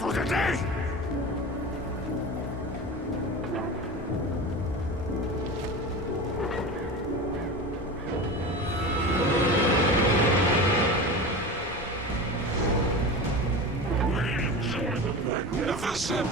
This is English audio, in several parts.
for the day! Magnificent!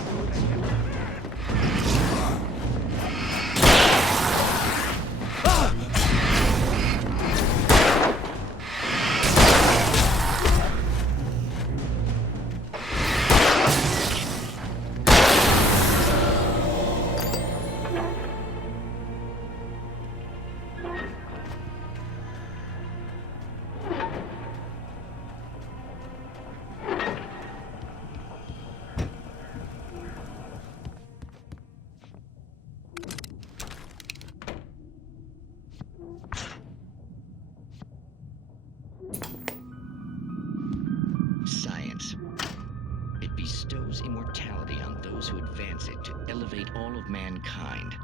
Science. It bestows immortality on those who advance it to elevate all of mankind.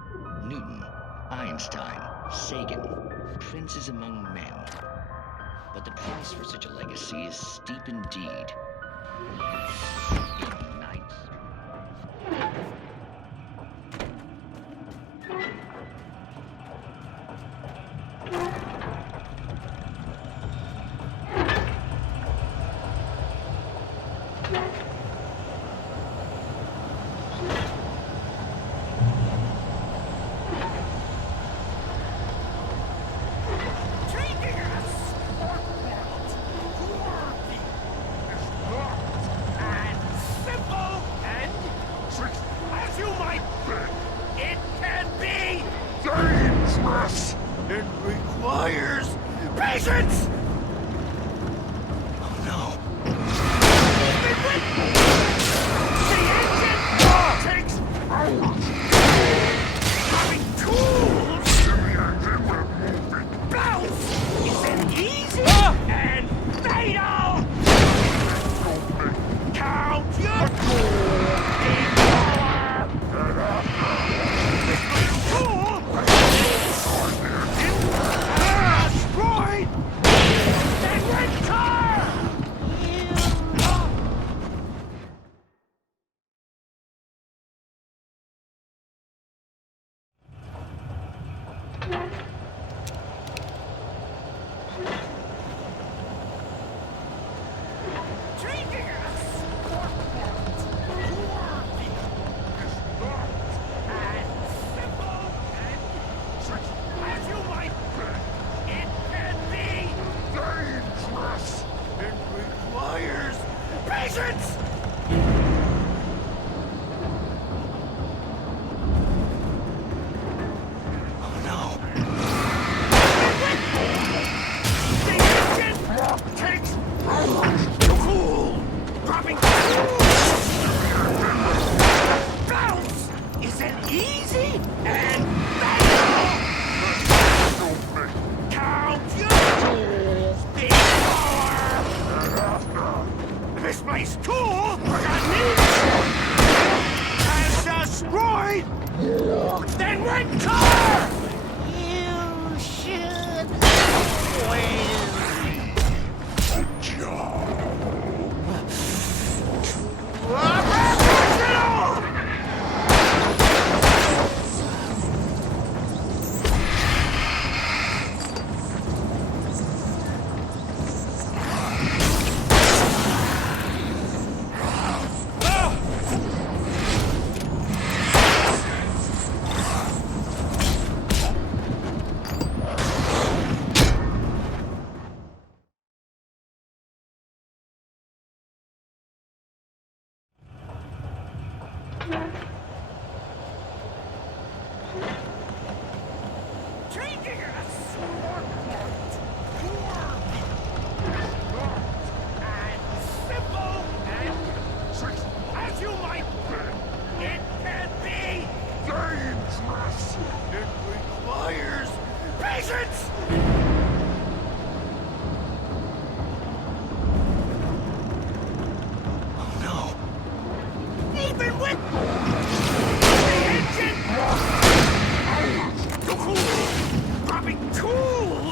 Newton, Einstein, Sagan, princes among men. But the price for such a legacy is steep indeed. In nights. It requires patience! Oh no. The engine takes hours! Having tools! Bounce is an easy and fatal! Count your patience! Oh no. The engine takes hours to cool! Dropping bounce is an easy and fatal! Count your tools! Big power! Misplaced tool has destroyed then rent car! You should win. Good job. Patience! Oh no. Even with the engine dropping tools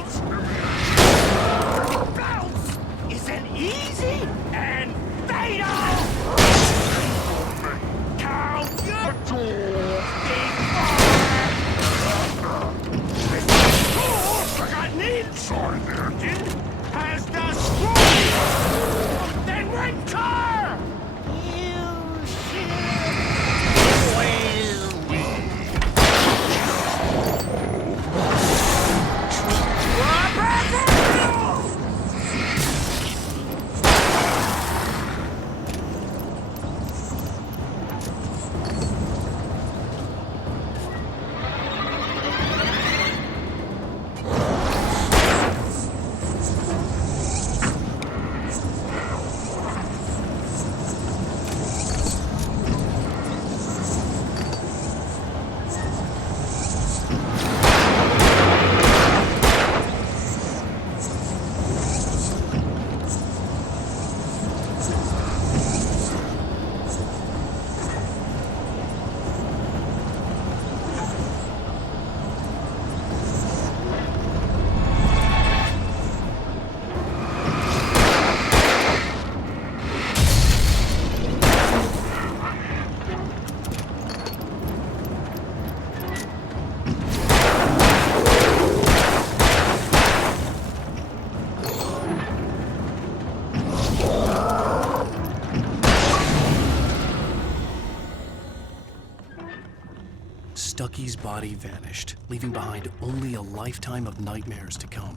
Stucky's body vanished, leaving behind only a lifetime of nightmares to come,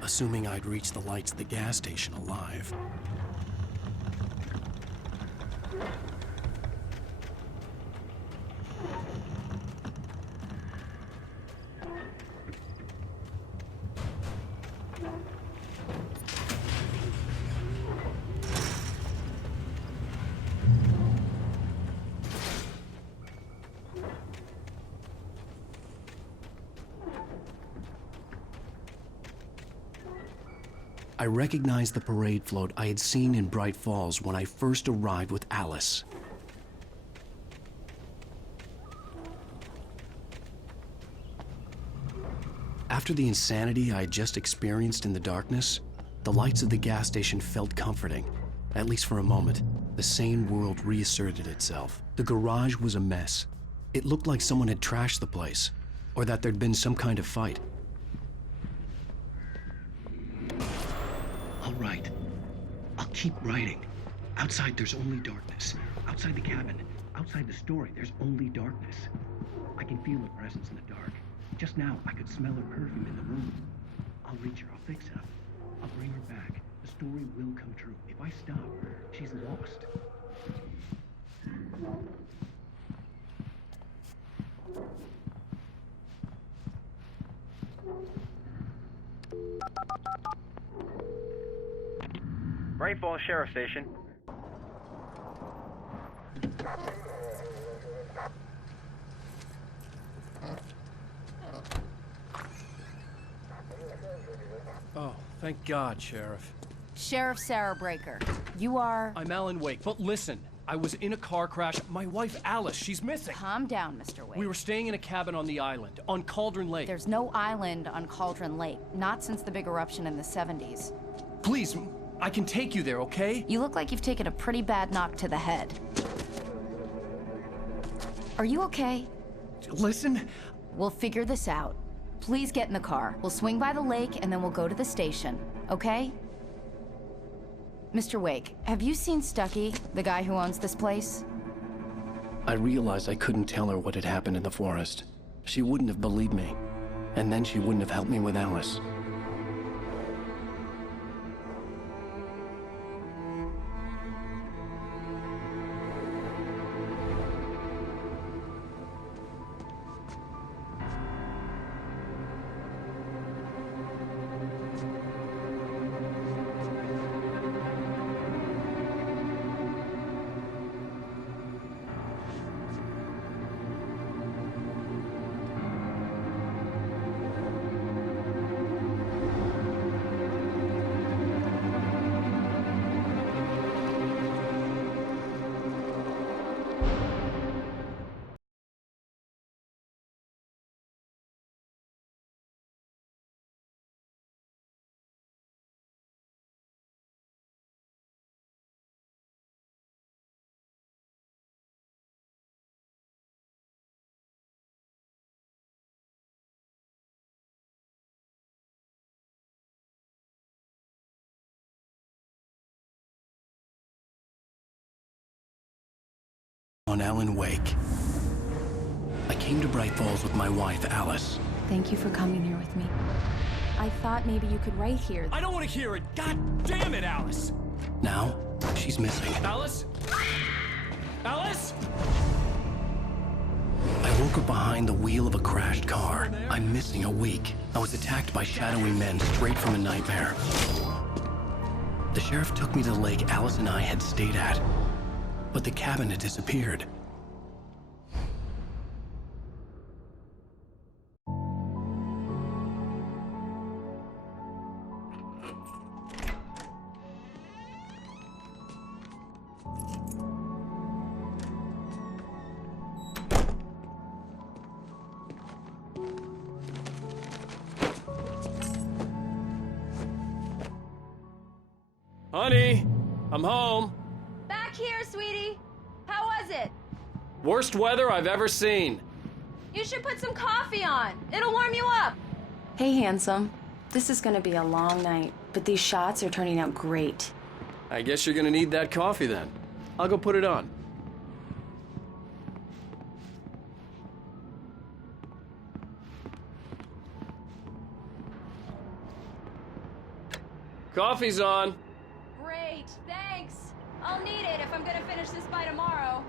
assuming I'd reach the lights at the gas station alive. I recognized the parade float I had seen in Bright Falls when I first arrived with Alice. After the insanity I had just experienced in the darkness, the lights of the gas station felt comforting, at least for a moment. The sane world reasserted itself. The garage was a mess. It looked like someone had trashed the place, or that there'd been some kind of fight. All right. I'll keep writing. Outside, there's only darkness. Outside the cabin, outside the story, there's only darkness. I can feel her presence in the dark. Just now, I could smell her perfume in the room. I'll reach her. I'll fix her. I'll bring her back. The story will come true. If I stop, she's lost. Bright Falls Sheriff Station. Oh, thank God, Sheriff. Sheriff Sarah Breaker, you are... I'm ALANWAKE, but listen, I was in a car crash. My wife, Alice, she's missing. Calm down, Mr. Wake. We were staying in a cabin on the island, on Cauldron Lake. There's no island on Cauldron Lake, not since the big eruption in the 70s. Please, I can take you there, okay? You look like you've taken a pretty bad knock to the head. Are you okay? Listen. We'll figure this out. Please get in the car. We'll swing by the lake and then we'll go to the station, okay? Mr. Wake, have you seen Stucky, the guy who owns this place? I realized I couldn't tell her what had happened in the forest. She wouldn't have believed me. And then she wouldn't have helped me with Alice. On ALANWAKE. I came to Bright Falls with my wife, Alice. Thank you for coming here with me. I thought maybe you could write here. I don't want to hear it! God damn it, Alice! Now, she's missing. Alice? Alice? I woke up behind the wheel of a crashed car. I'm missing a week. I was attacked by shadowy men straight from a nightmare. The sheriff took me to the lake Alice and I had stayed at. But the cabin had disappeared. Honey, I'm home. Back here, sweetie. How was it? Worst weather I've ever seen. You should put some coffee on. It'll warm you up. Hey, handsome. This is gonna be a long night, but these shots are turning out great. I guess you're gonna need that coffee then. I'll go put it on. Coffee's on. Great, thanks. I'll need it if I'm gonna finish this by tomorrow.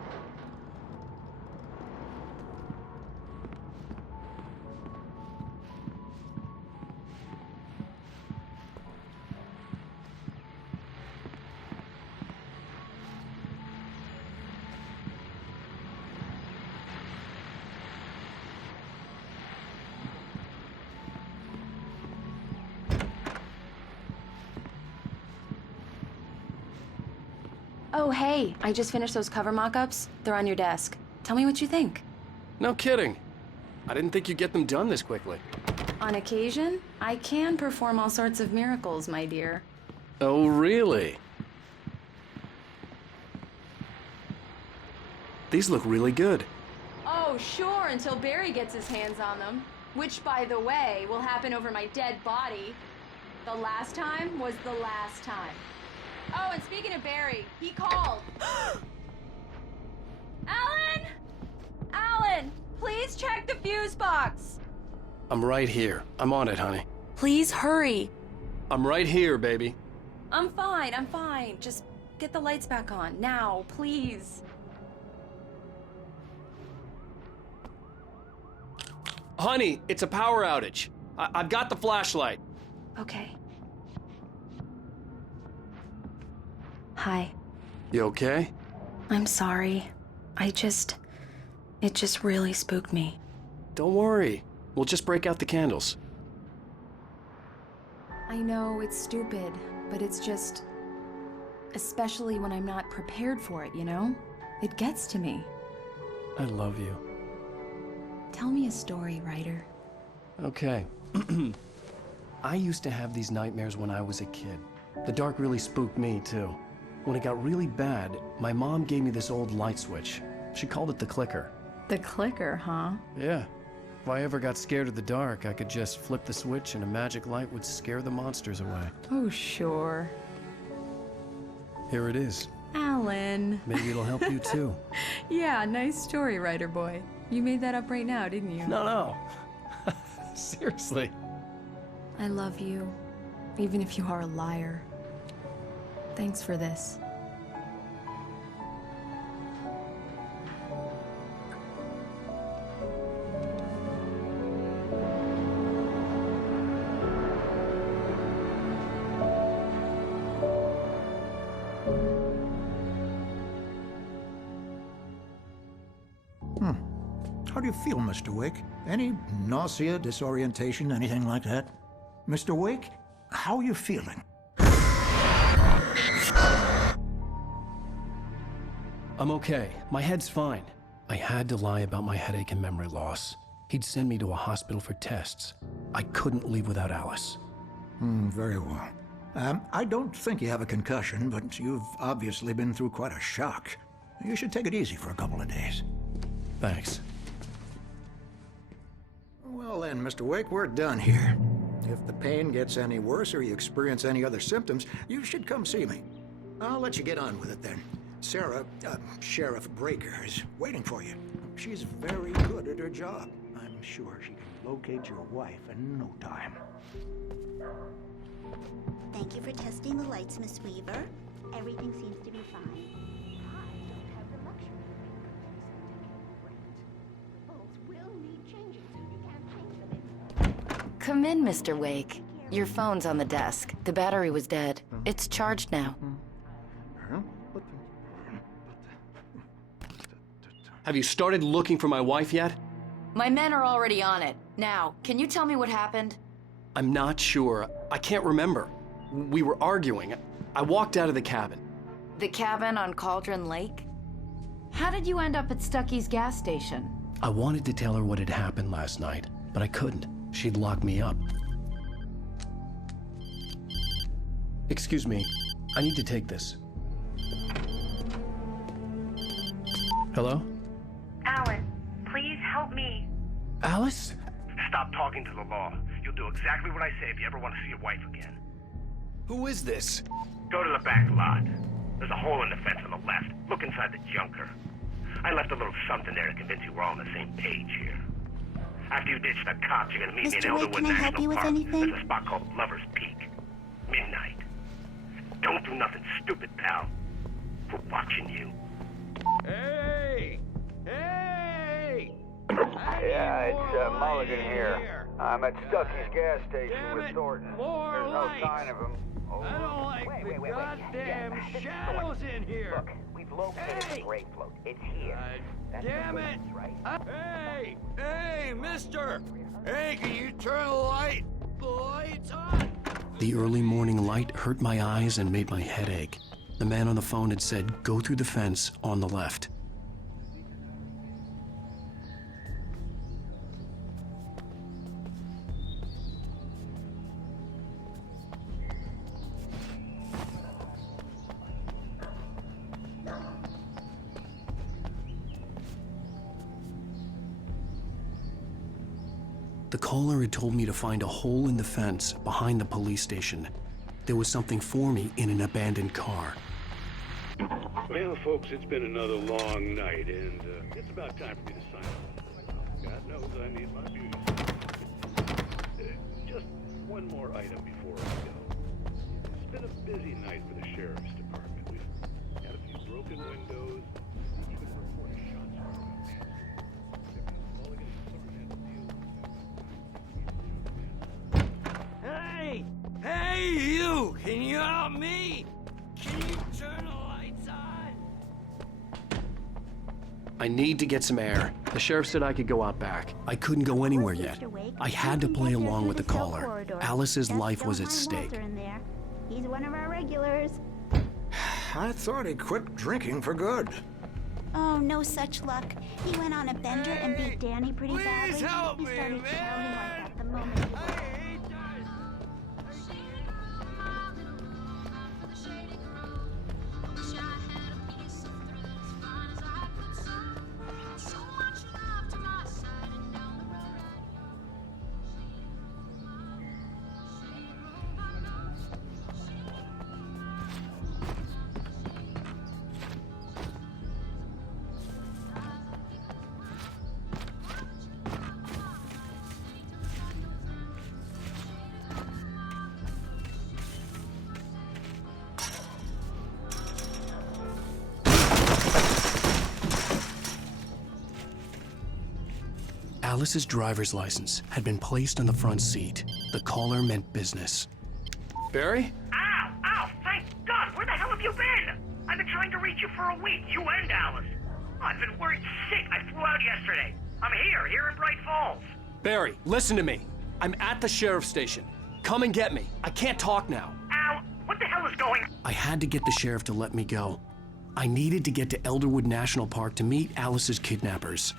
Oh, hey, I just finished those cover mock-ups. They're on your desk. Tell me what you think. No kidding. I didn't think you'd get them done this quickly. On occasion, I can perform all sorts of miracles, my dear. Oh, really? These look really good. Oh, sure, until Barry gets his hands on them. Which, by the way, will happen over my dead body. The last time was the last time. Oh, and speaking of Barry, he called. Alan! Alan, please check the fuse box. I'm right here. I'm on it, honey. Please hurry. I'm right here, baby. I'm fine, I'm fine. Just get the lights back on, now, please. Honey, it's a power outage. I've got the flashlight. Okay. Hi. You okay? I'm sorry. It just really spooked me. Don't worry. We'll just break out the candles. I know it's stupid, but it's just... especially when I'm not prepared for it, you know? It gets to me. I love you. Tell me a story, writer. Okay. I used to have these nightmares when I was a kid. The dark really spooked me, too. When it got really bad, my mom gave me this old light switch. She called it the clicker. The clicker, huh? Yeah. If I ever got scared of the dark, I could just flip the switch and a magic light would scare the monsters away. Oh, sure. Here it is. Alan. Maybe it'll help you, too. Yeah, nice story, writer boy. You made that up right now, didn't you? No. Seriously. I love you, even if you are a liar. Thanks for this. How do you feel, Mr. Wake? Any nausea, disorientation, anything like that? Mr. Wake, how are you feeling? I'm okay. My head's fine. I had to lie about my headache and memory loss. He'd send me to a hospital for tests. I couldn't leave without Alice. Very well. I don't think you have a concussion, but you've obviously been through quite a shock. You should take it easy for a couple of days. Thanks. Well then, Mr. Wake, we're done here. If the pain gets any worse or you experience any other symptoms, you should come see me. I'll let you get on with it then. Sarah, Sheriff Breaker, is waiting for you. She's very good at her job. I'm sure she can locate your wife in no time. Thank you for testing the lights, Miss Weaver. Everything seems to be fine. I don't have the luxury of bulbs will need changing, so you can't change them. Come in, Mr. Wake. Your phone's on the desk. The battery was dead. It's charged now. Have you started looking for my wife yet? My men are already on it. Now, can you tell me what happened? I'm not sure. I can't remember. We were arguing. I walked out of the cabin. The cabin on Cauldron Lake? How did you end up at Stucky's gas station? I wanted to tell her what had happened last night, but I couldn't. She'd lock me up. Excuse me. I need to take this. Hello? Alan, please help me. Alice? Stop talking to the law. You'll do exactly what I say if you ever want to see your wife again. Who is this? Go to the back lot. There's a hole in the fence on the left. Look inside the junker. I left a little something there to convince you we're all on the same page here. After you ditch the cops, you're gonna meet me in Mr. Wake, Elderwood can I help National you with Park. anything? There's a spot called Lover's Peak. Midnight. Don't do nothing stupid, pal. We're watching you. Hey! Hey! Yeah, it's Mulligan here. I'm at Stucky's gas station with Thornton. There's no sign of him. Oh. I don't like the goddamn shadows in here. Look, we've located the gray float. It's here. That's Damn the it! right? Hey! Hey, mister! Hey, can you turn the light? The light's on! The early morning light hurt my eyes and made my head ache. The man on the phone had said, go through the fence on the left. The caller had told me to find a hole in the fence behind the police station. There was something for me in an abandoned car. Well, folks, it's been another long night, and it's about time for me to sign off. God knows I need my beauty. Just one more item before I go. It's been a busy night for the sheriff's department. We've had a few broken windows, even reported shots fired. Hey! Hey, you! Can you help me? Can you turn the lights on? I need to get some air. The sheriff said I could go out back. I couldn't go anywhere yet. I had to play along with the caller. Alice's life was at stake. He's one of our regulars. I thought he quit drinking for good. Oh, no such luck. He went on a bender and beat Danny pretty badly. He started shouting like that the moment he woke. Alice's driver's license had been placed on the front seat. The caller meant business. Barry? Ow! Ow! Thank God! Where the hell have you been? I've been trying to reach you for a week, you and Alice. I've been worried sick. I flew out yesterday. I'm here in Bright Falls. Barry, listen to me. I'm at the sheriff's station. Come and get me. I can't talk now. Al, what the hell is going on? I had to get the sheriff to let me go. I needed to get to Elderwood National Park to meet Alice's kidnappers.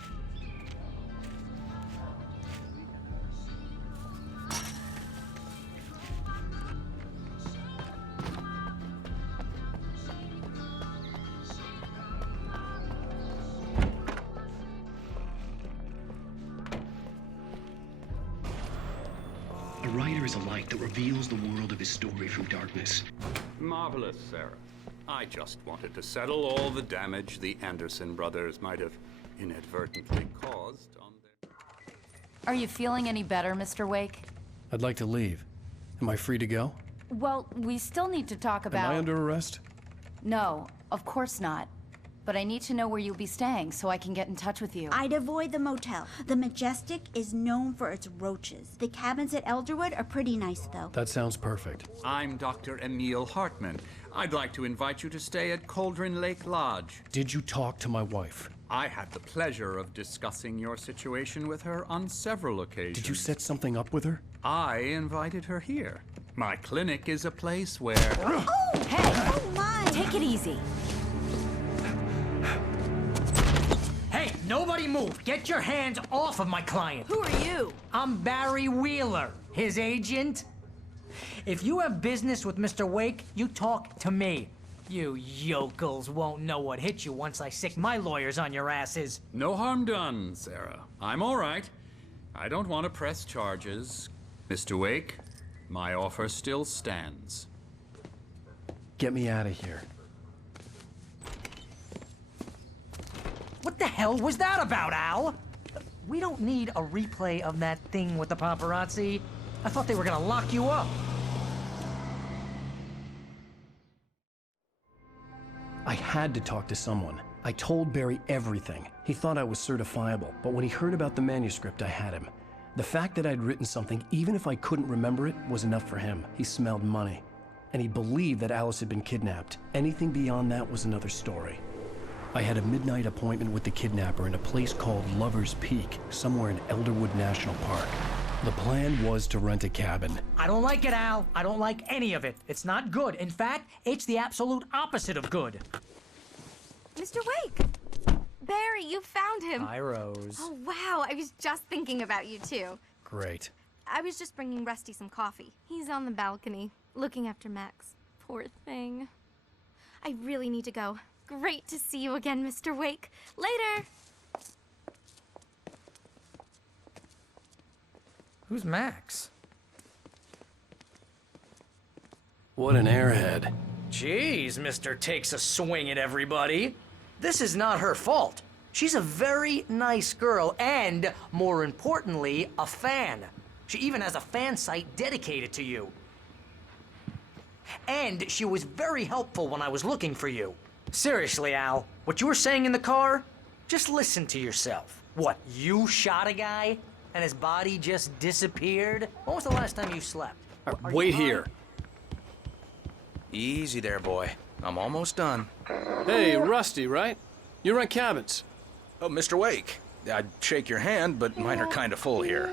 A writer is a light that reveals the world of his story from darkness. Marvelous, Sarah. I just wanted to settle all the damage the Anderson brothers might have inadvertently caused on their... Are you feeling any better, Mr. Wake? I'd like to leave. Am I free to go? Well, we still need to talk about... Am I under arrest? No, of course not. But I need to know where you'll be staying so I can get in touch with you. I'd avoid the motel. The Majestic is known for its roaches. The cabins at Elderwood are pretty nice, though. That sounds perfect. I'm Dr. Emil Hartman. I'd like to invite you to stay at Cauldron Lake Lodge. Did you talk to my wife? I had the pleasure of discussing your situation with her on several occasions. Did you set something up with her? I invited her here. My clinic is a place where... Oh! Hey! Oh, my! Take it easy. Hey, nobody move. Get your hands off of my client. Who are you? I'm Barry Wheeler, his agent. If you have business with Mr. Wake, you talk to me. You yokels won't know what hit you once I sick my lawyers on your asses. No harm done, Sarah. I'm all right. I don't want to press charges. Mr. Wake, my offer still stands. Get me out of here. What the hell was that about, Al? We don't need a replay of that thing with the paparazzi. I thought they were gonna lock you up. I had to talk to someone. I told Barry everything. He thought I was certifiable, but when he heard about the manuscript, I had him. The fact that I'd written something, even if I couldn't remember it, was enough for him. He smelled money. And he believed that Alice had been kidnapped. Anything beyond that was another story. I had a midnight appointment with the kidnapper in a place called Lover's Peak, somewhere in Elderwood National Park. The plan was to rent a cabin. I don't like it, Al. I don't like any of it. It's not good. In fact, it's the absolute opposite of good. Mr. Wake! Barry, you found him. Hi, Rose. Oh, wow. I was just thinking about you, too. Great. I was just bringing Rusty some coffee. He's on the balcony, looking after Max. Poor thing. I really need to go. Great to see you again, Mr. Wake. Later! Who's Max? What an airhead. Jeez, Mr. Takes a swing at everybody. This is not her fault. She's a very nice girl and, more importantly, a fan. She even has a fan site dedicated to you. And she was very helpful when I was looking for you. Seriously, Al, what you were saying in the car, just listen to yourself. What, you shot a guy and his body just disappeared? When was the last time you slept? Wait here. Easy there, boy. I'm almost done. Hey, Rusty, right? You rent cabins. Oh, Mr. Wake. I'd shake your hand, but mine are kind of full here.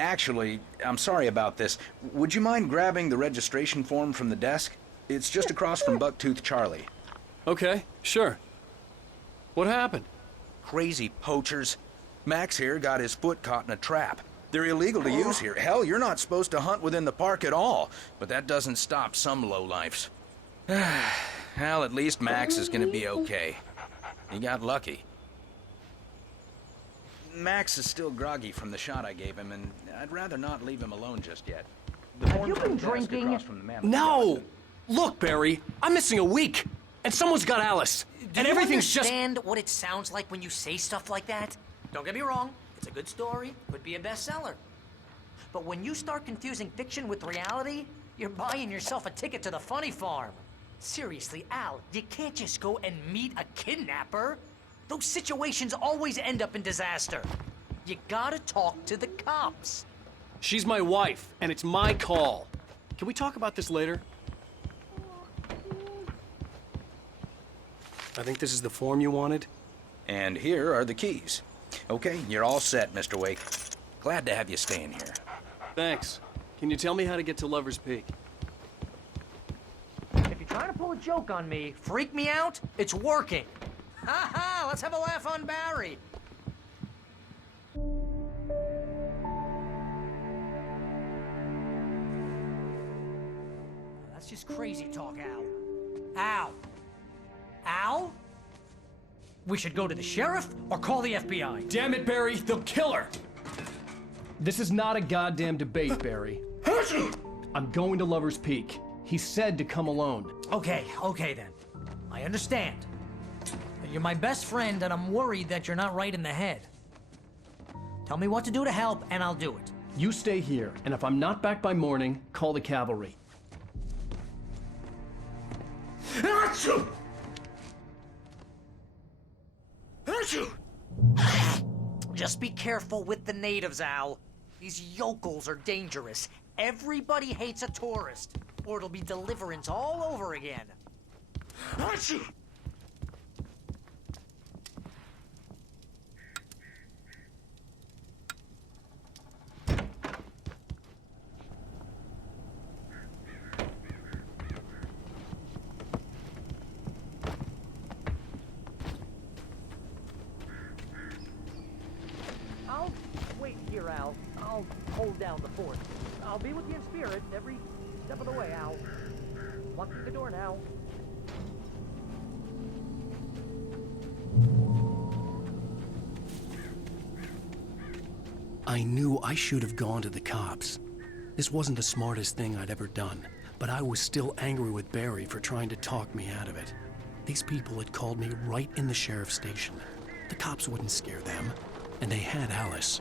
Actually, I'm sorry about this. Would you mind grabbing the registration form from the desk? It's just across from Bucktooth Charlie. Okay, sure. What happened? Crazy poachers. Max here got his foot caught in a trap. They're illegal to use here. Hell, you're not supposed to hunt within the park at all. But that doesn't stop some lowlifes. Well, at least Max is gonna be okay. He got lucky. Max is still groggy from the shot I gave him, and I'd rather not leave him alone just yet. Have you been drinking? No! Look, Barry, I'm missing a week, and someone's got Alice, and everything's just... Do you understand what it sounds like when you say stuff like that? Don't get me wrong, it's a good story, could be a bestseller. But when you start confusing fiction with reality, you're buying yourself a ticket to the funny farm. Seriously, Al, you can't just go and meet a kidnapper. Those situations always end up in disaster. You gotta talk to the cops. She's my wife, and it's my call. Can we talk about this later? I think this is the form you wanted. And here are the keys. Okay, you're all set, Mr. Wake. Glad to have you staying here. Thanks. Can you tell me how to get to Lover's Peak? If you're trying to pull a joke on me, freak me out, it's working. Ha ha, let's have a laugh on Barry. That's just crazy talk, Al. Al? Al? We should go to the sheriff or call the FBI. Damn it, Barry, they'll kill her! This is not a goddamn debate, Barry. I'm going to Lover's Peak. He said to come alone. Okay then. I understand. You're my best friend, and I'm worried that you're not right in the head. Tell me what to do to help, and I'll do it. You stay here, and if I'm not back by morning, call the cavalry. Achoo! Just be careful with the natives, Al. These yokels are dangerous. Everybody hates a tourist, or it'll be deliverance all over again. Achoo! I'll wait here, Al. I'll hold down the fort. I'll be with you in spirit every step of the way, Al. Walk through the door now. I knew I should have gone to the cops. This wasn't the smartest thing I'd ever done, but I was still angry with Barry for trying to talk me out of it. These people had called me right in the sheriff's station. The cops wouldn't scare them, and they had Alice.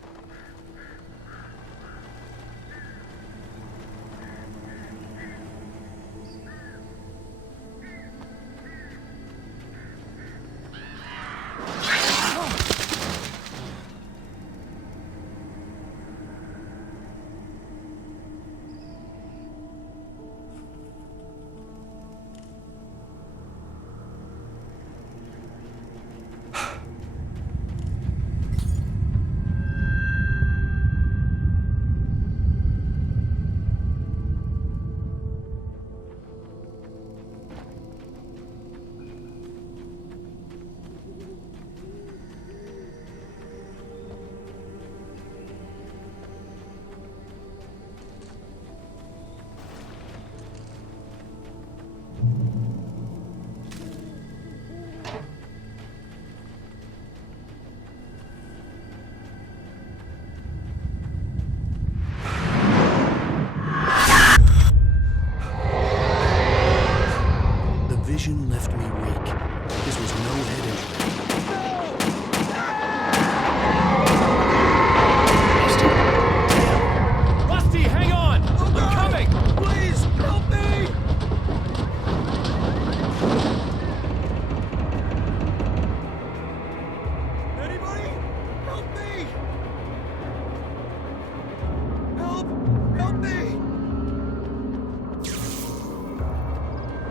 Help! Help me!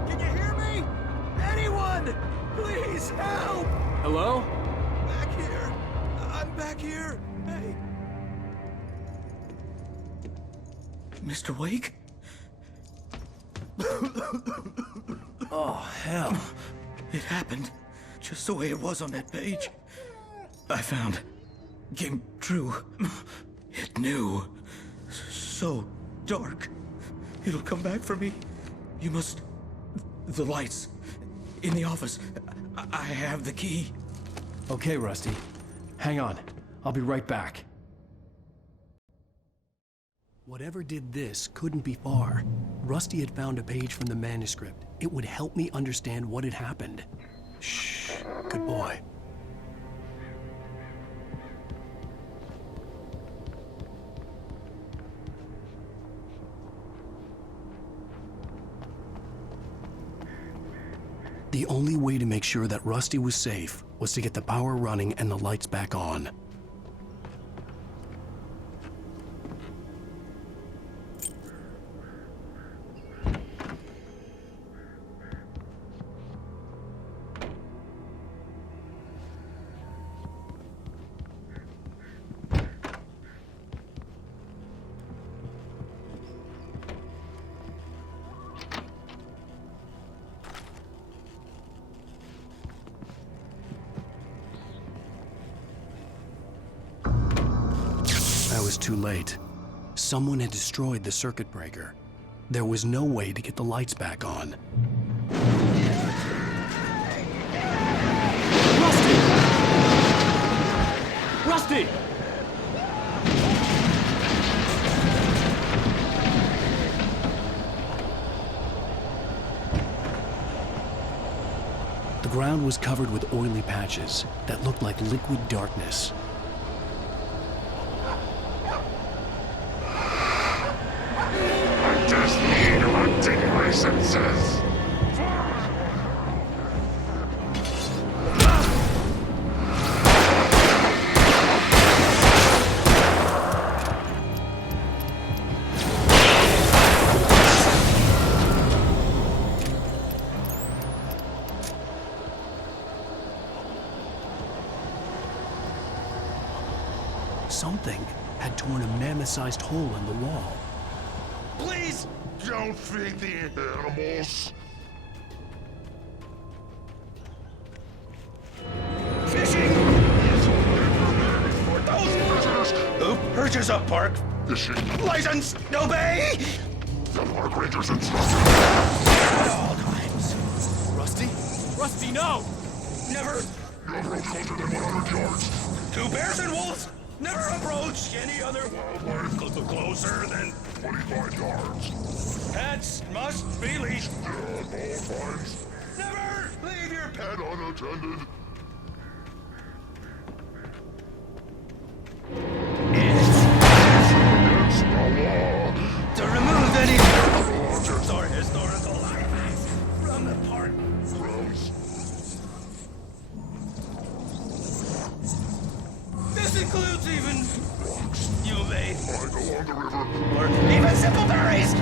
Can you hear me? Anyone! Please help! Hello? Back here. I'm back here. Hey. Mr. Wake? Oh, hell. It happened just the way it was on that page. I found. Came true. It knew. So dark. It'll come back for me. You must... The lights. In the office. I have the key. Okay, Rusty. Hang on. I'll be right back. Whatever did this couldn't be far. Rusty had found a page from the manuscript. It would help me understand what had happened. Shh. Good boy. The only way to make sure that Rusty was safe was to get the power running and the lights back on. I was too late. Someone had destroyed the circuit breaker. There was no way to get the lights back on. Rusty! Rusty! The ground was covered with oily patches that looked like liquid darkness. I just need hunting licenses. Something had torn a mammoth-sized hole in the wall. Please don't feed the animals. Fishing! For those prisoners who purchase a park Fishing license, obey! The park ranger's instructions. At all times. Rusty? Rusty, no! Never. No approach closer than 100 yards. To bears and wolves, never approach any other wildlife closer than 25 yards. Pets must be leashed. At all times. Never leave your pet. Pet unattended. It's the law. To remove any objects or historical artifacts from the park. Gross. This includes even rocks. You may I go on the river. or even simple berries.